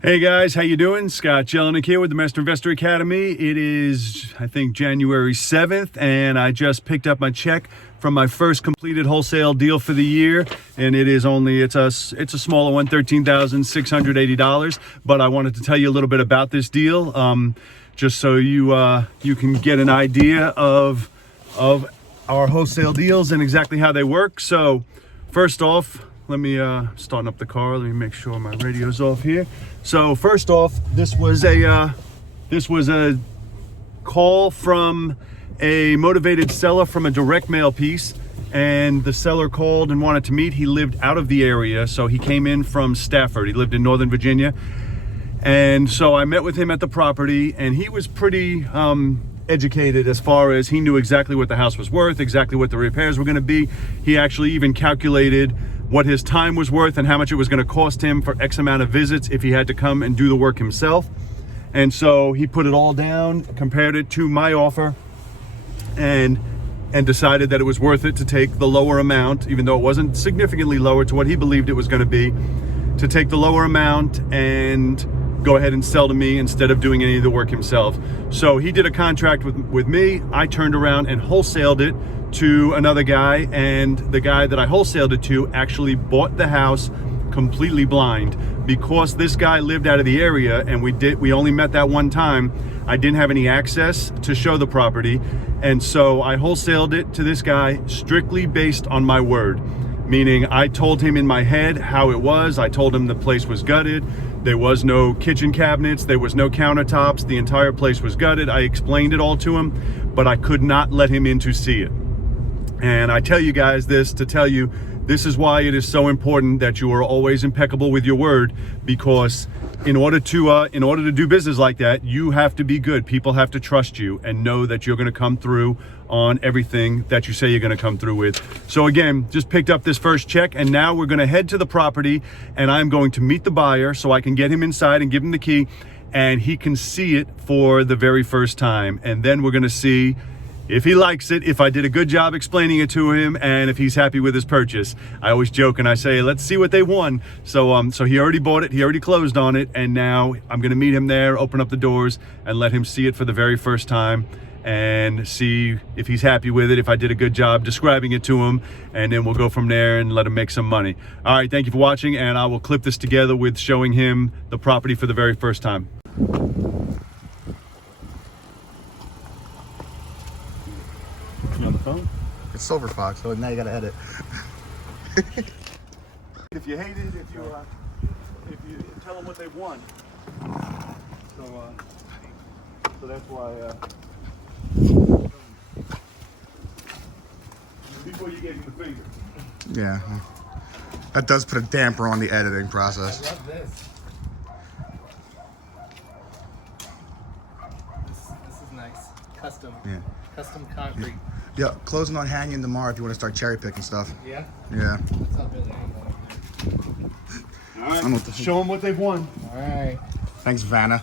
Hey guys, how you doing? Scott Jelinek here with the Master Investor Academy. It is, I think, January 7th, and I just picked up my check from my first completed wholesale deal for the year, and it's a smaller one, $13,680. But I wanted to tell you a little bit about this deal, just so you can get an idea of our wholesale deals and exactly how they work. So, first off, let me starting up the car. Let me make sure my radio's off here. So first off, this was a call from a motivated seller from a direct mail piece, and the seller called and wanted to meet. He lived out of the area, so he came in from Stafford. He lived in Northern Virginia, and so I met with him at the property, and he was pretty educated as far as he knew exactly what the house was worth, exactly what the repairs were going to be. He actually even calculated what his time was worth and how much it was going to cost him for X amount of visits if he had to come and do the work himself. And so he put it all down, compared it to my offer, and decided that it was worth it to take the lower amount, even though it wasn't significantly lower to what he believed it was going to be, to take the lower amount and go ahead and sell to me instead of doing any of the work himself. So he did a contract with me. I turned around and wholesaled it to another guy, and the guy that I wholesaled it to actually bought the house completely blind. Because this guy lived out of the area and we only met that one time, I didn't have any access to show the property, and so I wholesaled it to this guy strictly based on my word. Meaning I told him in my head how it was. I told him the place was gutted. There was no kitchen cabinets. There was no countertops. The entire place was gutted. I explained it all to him, but I could not let him in to see it. And I tell you guys this to tell you, this is why it is so important that you are always impeccable with your word, because in order to do business like that, you have to be good. People have to trust you and know that you're going to come through on everything that you say you're going to come through with. So again, just picked up this first check, and now we're going to head to the property, and I'm going to meet the buyer so I can get him inside and give him the key, and he can see it for the very first time. And then we're going to see if he likes it, if I did a good job explaining it to him, and if he's happy with his purchase. I always joke and I say, let's see what they won. So he already bought it, he already closed on it, and now I'm gonna meet him there, open up the doors, and let him see it for the very first time, and see if he's happy with it, if I did a good job describing it to him, and then we'll go from there and let him make some money. All right, thank you for watching, and I will clip this together with showing him the property for the very first time. You on the phone? It's Silver Fox, so now you gotta edit. If you hate it, if you tell them what they won. So that's why. Before you gave him the finger. Yeah, that does put a damper on the editing process. I love this. This is nice. Custom. Yeah. Custom concrete. Yeah, closing on Hanging tomorrow if you want to start cherry picking stuff. Yeah? Yeah. That's how busy I'm. All right, show them what they've won. All right. Thanks, Vanna.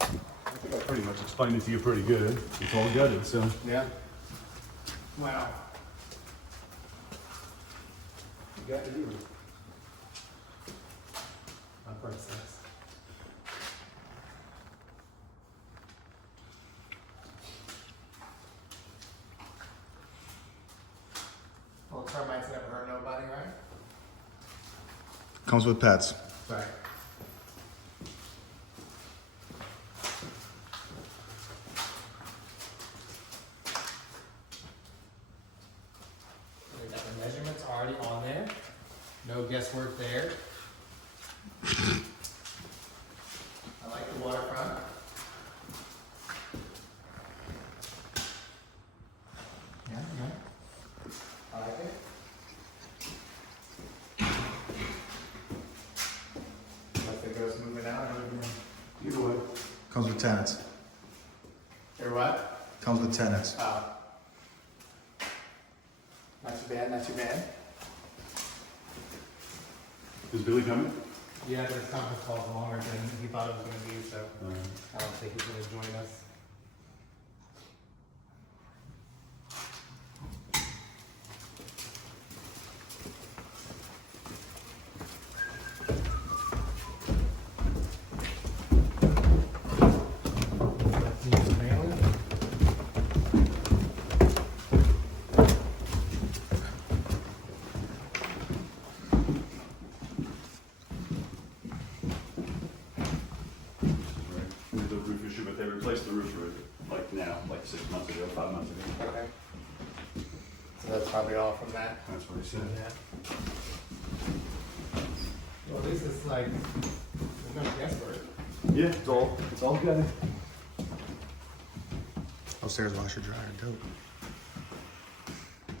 I think I pretty much explained it to you pretty good. It's all gutted, so. Yeah. Wow. You got to do it. My process. Well, termites never hurt nobody, right? Comes with pets. Right. We got the measurements already on there. No guesswork there. I like the waterfront. Yeah, yeah. I like it. Like the ghost moving out or moving in. Either way. Comes with tenants. Or what? Comes with tenants. Oh. Not too bad, not too bad. Is Billy coming? Yeah, but his conference call's longer than he thought it was going to be, so I don't think he's going to join us. like now, like 6 months ago, 5 months ago. Okay. So that's probably all from that. That's what he said. Yeah. Well, at least it's like, there's no guesswork. Yeah, it's all good. Upstairs washer dryer, dope. I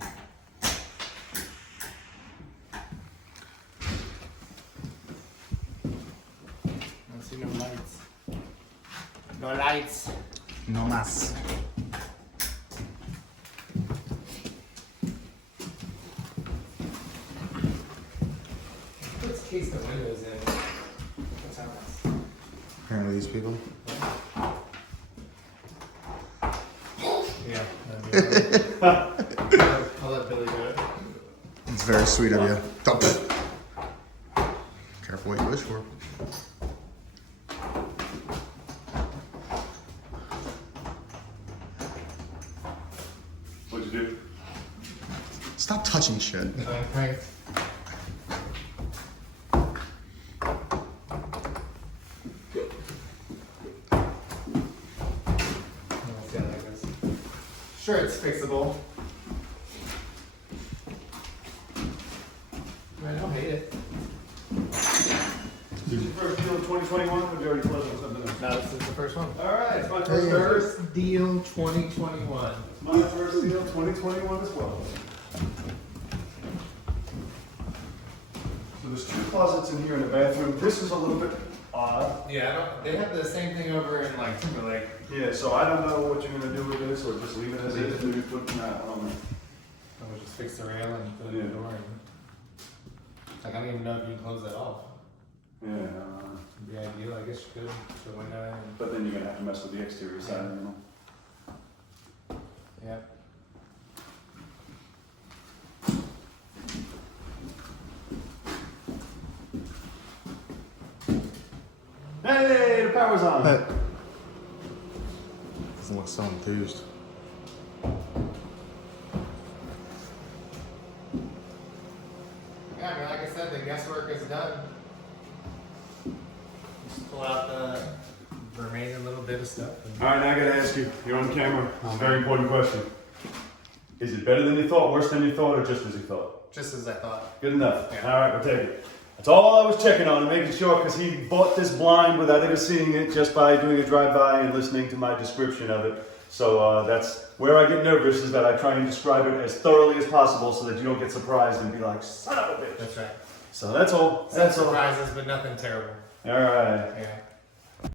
don't see no lights. No lights. No mas. Let's case the windows in. That's how it's. Apparently these people. Yeah. I'll let Billy do it. It's very sweet of you. Dump it. Careful what you wish for. What'd you do? Stop touching shit. Right. Sure, it's fixable. I don't hate it. Is this your first deal in 2021 or did you already close on something else? No, this is the first one. Alright, it's my first First deal 2021. My first deal 2021 as well. So there's 2 closets in here in the bathroom. This is a little bit odd. Yeah, I don't, they have the same thing over in like Timberlake. Yeah, so I don't know what you're gonna do with this or just leave it as is. Maybe put that on there. I would just fix the rail and put it in the door. And, like, I don't even know if you can close that off. Yeah, It'd be ideal, I guess you could. Put a window in. but then you're gonna have to mess with the exterior side, you know. Yeah. Hey, the power's on. Doesn't look so enthused. Yeah, I mean, like I said, the guesswork is done. Just pull out the remaining little bit of stuff. And All right, now I gotta ask you. You're on camera. It's a very important question. Is it better than you thought, worse than you thought, or just as you thought? just as I thought. Good enough. Yeah. All right, we'll take it. That's all I was checking on and making sure, because he bought this blind without ever seeing it, just by doing a drive-by and listening to my description of it. So that's where I get nervous, is that I try and describe it as thoroughly as possible so that you don't get surprised and be like, son of a bitch. That's right. So that's all. Some surprises, but nothing terrible. All right. Yeah.